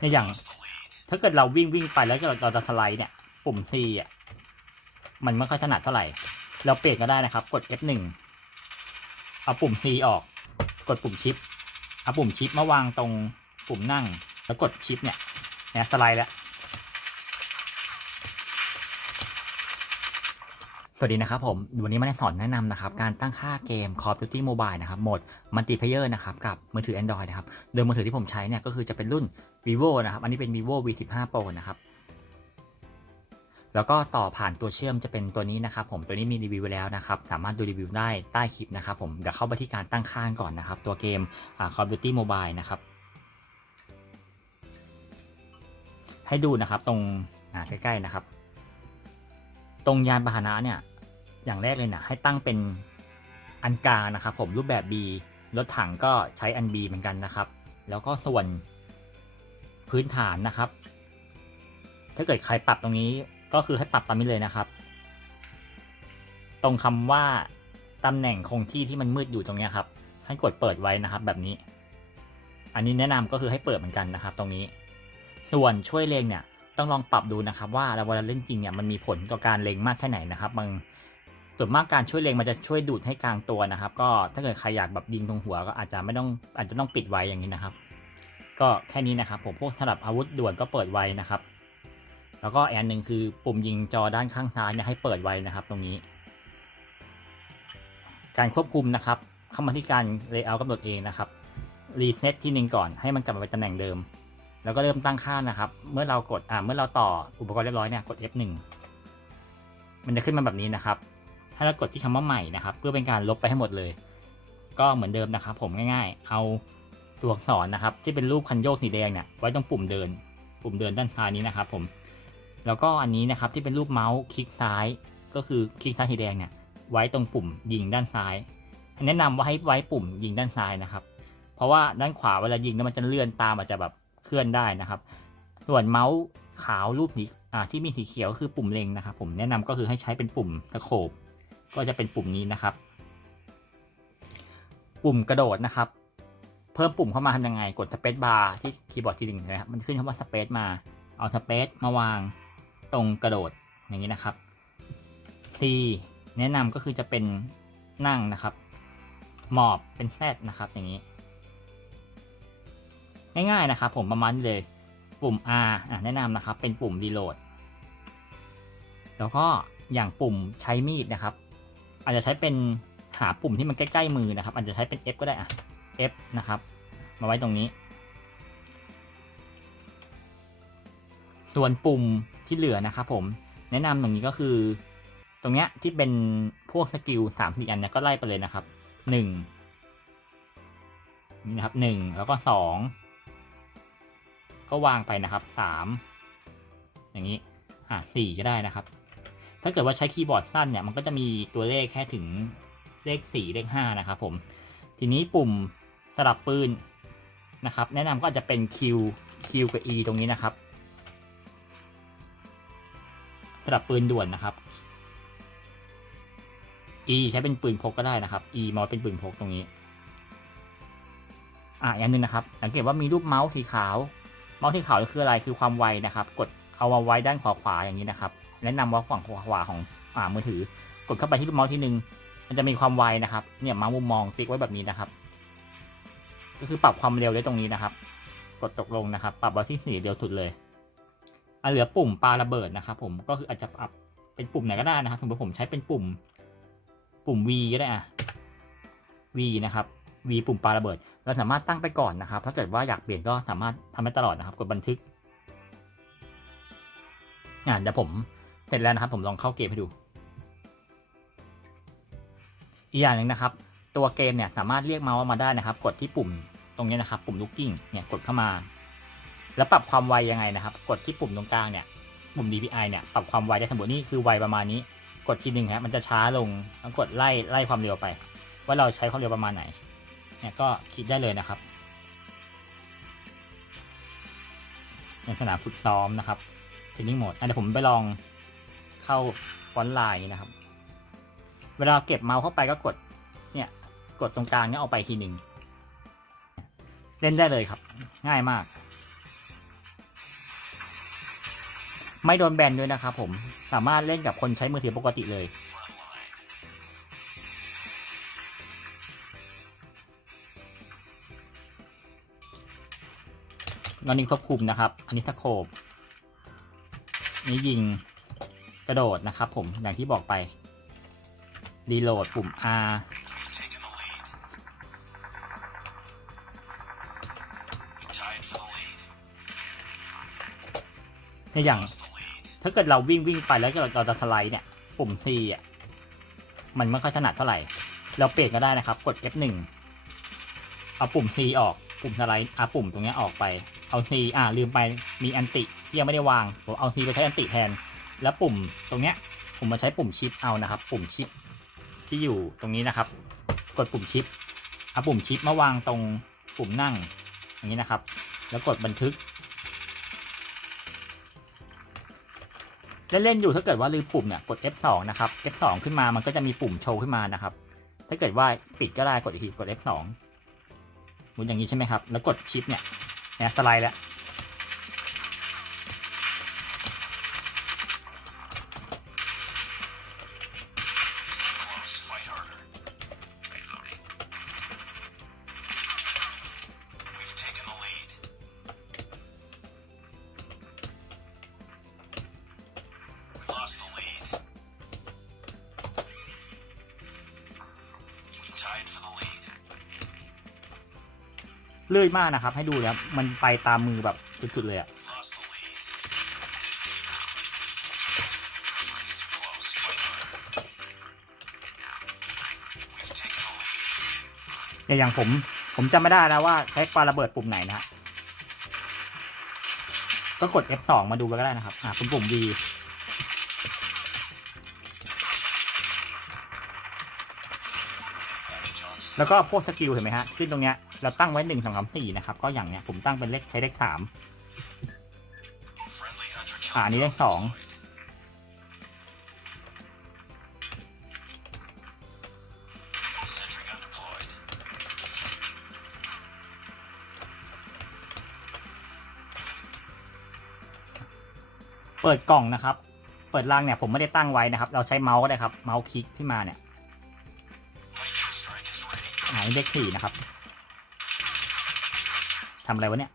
ในอย่าง ถ้าเกิดเราวิ่งวิ่งไปแล้วเราจะสไลด์เนี่ย ปุ่ม C อะ มันไม่ค่อยถนัดเท่าไหร่ เราเปลี่ยนก็ได้นะครับ กด F1 เอาปุ่ม C ออก กดปุ่มชิป เอาปุ่มชิปมาวางตรงปุ่มนั่ง แล้วกดชิปเนี่ยเนี่ยสไลด์แล้ว สวัสดีนะครับผม วันนี้มาสอนแนะนำนะครับ การตั้งค่าเกม Call of Duty Mobile นะครับ โหมด Multiplayer นะครับ กับมือถือ Android นะครับ โดยมือถือที่ผมใช้เนี่ยก็คือจะเป็นรุ่น vivo นะครับ อันนี้เป็น vivo v 1 5 pro นะครับ แล้วก็ต่อผ่านตัวเชื่อมจะเป็นตัวนี้นะครับ ผมตัวนี้มีรีวิวแล้วนะครับ สามารถดูรีวิวได้ใต้คลิปนะครับผมเดี๋ยวเข้าไปที่การตั้งค่าก่อนนะครับ ตัวเกม Call of Duty Mobile นะครับ ให้ดูนะครับตรงใกล้ๆนะครับ ตรงยานพาหนะเนี่ยอย่างแรกเลยนะให้ตั้งเป็นอันกานะครับ ผมรูปแบบ B รถถังก็ใช้อัน B เหมือนกันนะครับ แล้วก็ส่วน พื้นฐานนะครับ ถ้าเกิดใครปรับตรงนี้ก็คือให้ปรับตามนี้เลยนะครับ ตรงคำว่าตำแหน่งคงที่ที่มันมืดอยู่ตรงนี้ครับ ให้กดเปิดไว้นะครับแบบนี้ อันนี้แนะนำก็คือให้เปิดเหมือนกันนะครับ ตรงนี้ ส่วนช่วยเลงเนี่ยต้องลองปรับดูนะครับ ว่าเวลาเล่นจริงเนี่ยมันมีผลต่อการเลงมากแค่ไหนนะครับบางส่วนมากการช่วยเลงมันจะช่วยดูดให้กลางตัวนะครับ ก็ถ้าเกิดใครอยากแบบยิงตรงหัวก็อาจจะไม่ต้องอาจจะต้องปิดไว้อย่างนี้นะครับ ก็แค่นี้นะครับผมพวกสำหรับอาวุธด่วนก็เปิดไว้นะครับ แล้วก็แอนหนึ่งคือปุ่มยิงจอด้านข้างซ้ายเนี่ยให้เปิดไว้นะครับ ตรงนี้ การควบคุมนะครับเข้ามาที่การเลเยอร์กำหนดเองนะครับรีเซ็ตที่หนึ่งก่อนให้มันกลับมาเป็นตำแหน่งเดิม แล้วก็เริ่มตั้งค่านะครับ เมื่อเรากดอ่าเมื่อเราต่ออุปกรณ์เรียบร้อยเนี่ยกด F1 มันจะขึ้นมาแบบนี้นะครับถ้าเรากดที่คำว่าใหม่นะครับ เพื่อเป็นการลบไปให้หมดเลย ก็เหมือนเดิมนะครับ ผมง่าย ๆ เอา ตัวอักษรนะครับ ที่เป็นรูปคันโยกสีแดงเนี่ยไว้ตรงปุ่มเดิน ปุ่มเดินด้านซ้ายนี้นะครับ ผม แล้วก็อันนี้นะครับที่เป็นรูปเมาส์คลิกซ้าย ก็คือคลิกซ้ายสีแดงเนี่ยไว้ตรงปุ่มยิงด้านซ้าย แนะนำว่าให้ไว้ปุ่มยิงด้านซ้ายนะครับ เพราะว่าด้านขวาเวลายิงแล้วมันจะเลื่อนตามอาจจะแบบเคลื่อนได้นะครับ ส่วนเมาส์ขาวรูปนี้ที่มีสีเขียวก็คือปุ่มเล็งนะครับ ผมแนะนำก็คือให้ใช้เป็นปุ่มตะโขบก็จะเป็นปุ่มนี้นะครับ ปุ่มกระโดดนะครับ เพิ่มปุ่มเข้ามาทำยังไง กดสเปซบาร์ที่คีย์บอร์ดที่หนึ่งนะครับ มันขึ้นคำว่าสเปซมา เอาสเปซมาวางตรงกระโดดอย่างนี้นะครับ C แนะนำก็คือจะเป็นนั่งนะครับ หมอบเป็นแซดนะครับ อย่างนี้ ง่ายๆนะครับ ผมประมาณนี้เลย ปุ่ม R อะแนะนำนะครับ เป็นปุ่มรีโหลด แล้วก็อย่างปุ่มใช้มีดนะครับ อาจจะใช้เป็นหาปุ่มที่มันใกล้ๆมือนะครับ อาจจะใช้เป็น F ก็ได้อะ F นะครับ มาไว้ตรงนี้ ส่วนปุ่มที่เหลือนะครับผมแนะนำตรงนี้ก็คือ ตรงเนี้ยที่เป็นพวกสกิลสามสี่อันเนี้ยก็ไล่ไปเลยนะครับหนึ่งนี่นะครับหนึ่งแล้วก็สองก็วางไปนะครับสามอย่างนี้อะสี่ก็ได้นะครับ ถ้าเกิดว่าใช้คีย์บอร์ดสั้นเนี่ยมันก็จะมีตัวเลขแค่ถึงเลขสี่เลขห้านะครับผม ทีนี้ปุ่ม สลับปืนนะครับ แนะนำก็อาจจะเป็น Q Q กับ E ตรงนี้นะครับสลับปืนด่วนนะครับ E ใช้เป็นปืนพกก็ได้นะครับ E มาเป็นปืนพกตรงนี้อะอย่างหนึ่งนะครับ สังเกตว่ามีรูปเมาส์สีขาว เมาส์สีขาวคืออะไร คือความไวนะครับ กดเอามาไว้ด้านขวาขวาอย่างนี้นะครับ แนะนำว่าฝั่งขวาขวาของอ่ามือถือ กดเข้าไปที่รูปเมาส์ที่หนึ่งมันจะมีความไวนะครับ เนี่ยเมาส์มุมมองติ๊กไว้แบบนี้นะครับ ก็คือปรับความเร็วได้ตรงนี้นะครับ กดตกลงนะครับ ปรับไว้ที่สี่เร็วสุดเลยอะเหลือปุ่มปาระเบิดนะครับผมก็คืออาจจะปรับเป็นปุ่มไหนก็ได้นะครับสมมติผมใช้เป็นปุ่ม ปุ่ม V ก็ได้อะ V นะครับ V ปุ่มปาระเบิด เราสามารถตั้งไปก่อนนะครับ ถ้าเกิดว่าอยากเปลี่ยนก็สามารถทำได้ตลอดนะครับ กดบันทึกอ่าเดี๋ยวผมเสร็จแล้วนะครับ ผมลองเข้าเกมให้ดู อีกอย่างหนึ่งนะครับ ตัวเกมเนี่ยสามารถเรียกเมาส์มาได้นะครับ กดที่ปุ่มตรงนี้นะครับ ปุ่ม looking เนี่ยกดเข้ามา แล้วปรับความไวยังไงนะครับ กดที่ปุ่มตรงกลางเนี่ยปุ่ม DPI เนี่ยปรับความไวได้สมมตินี่คือไวประมาณนี้ กดทีหนึ่งครับมันจะช้าลงแล้วกดไล่ไล่ความเร็วไป ว่าเราใช้ความเร็วประมาณไหนเนี่ยก็คลิกได้เลยนะครับในสนามฝึกซ้อมนะครับเทรนนิ่งโหมดอันเดี๋ยวผมไปลองเข้าฟอนต์ไลน์นะครับ เวลาเก็บเมาส์เข้าไปก็กดเนี่ย กดตรงกลางเนี่ยเอาไปทีหนึ่งเล่นได้เลยครับ ง่ายมาก ไม่โดนแบนด้วยนะครับผมสามารถเล่นกับคนใช้มือถือปกติเลย นอนนิ่งควบคุมนะครับ อันนี้ถ้าโขบนนี้ยิงกระโดดนะครับผมอย่างที่บอกไป รีโหลดปุ่ม R นอย่าง ถ้าเกิดเราวิ่งวิ่งไปแล้วเราเราจะสไลด์เนี่ย ปุ่ม C อะ มันไม่ค่อยถนัดเท่าไหร่ เราเปลี่ยนก็ได้นะครับ กด F1 เอาปุ่ม C ออก ปุ่มสไลด์อะปุ่มตรงนี้ออกไป เอา C อ่าลืมไป มีอันติที่ยังไม่ได้วาง ผมเอา C ไปใช้อันติแทน แล้วปุ่มตรงเนี้ย ผมมาใช้ปุ่มชิปเอานะครับ ปุ่มชิปที่อยู่ตรงนี้นะครับ กดปุ่มชิปเอาปุ่มชิปมาวางตรงปุ่มนั่งอย่างนี้นะครับ แล้วกดบันทึก เล่นๆอยู่ถ้าเกิดว่าลืมปุ่มเนี่ยกด F2 นะครับ F2 ขึ้นมามันก็จะมีปุ่มโชว์ขึ้นมานะครับ ถ้าเกิดว่าปิดก็ได้กดอีกทีกด F2 หมุนอย่างนี้ใช่ไหมครับ แล้วกดชิปเนี่ยเนี่ยสไลด์แล้ว เลื่อยมากนะครับ ให้ดูแล้วมันไปตามมือแบบสุดๆเลยอะเนี่ยอย่างผมผมจำไม่ได้แล้วว่าใช้ปาระเบิดปุ่มไหนนะฮะก็กด F2 มาดูกันก็ได้นะครับ อ่าเป็นปุ่ม V แล้วก็พวกสกิลเห็นไหมฮะขึ้นตรงเนี้ยเราตั้งไว้หนึ่งสองสามสี่นะครับ ก็อย่างเนี้ยผมตั้งเป็นเลขใช้เลขสามอ่าอันนี้เลขสองเปิดกล่องนะครับ เปิดรังเนี่ยผมไม่ได้ตั้งไว้นะครับ เราใช้เมาส์ก็ได้ครับ เมาส์คลิกที่มาเนี่ย หายเลขสี่นะครับทำอะไรวะเนี่ย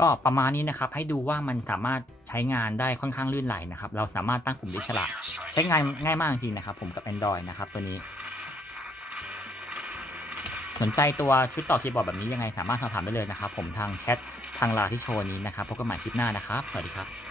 ก็ประมาณนี้นะครับให้ดูว่ามันสามารถใช้งานได้ค่อนข้างลื่นไหลนะครับ เราสามารถตั้งปุ่มอิสระใช้งานง่ายมากจริงๆนะครับ ผมกับ Android นะครับตัวนี้ สนใจตัวชุดต่อคีย์บอร์ดแบบนี้ยังไงสามารถสอบถามได้เลยนะครับ ผมทางแชททางลาที่โชว์นี้นะครับพบกันใหม่คลิปหน้านะครับ สวัสดีครับ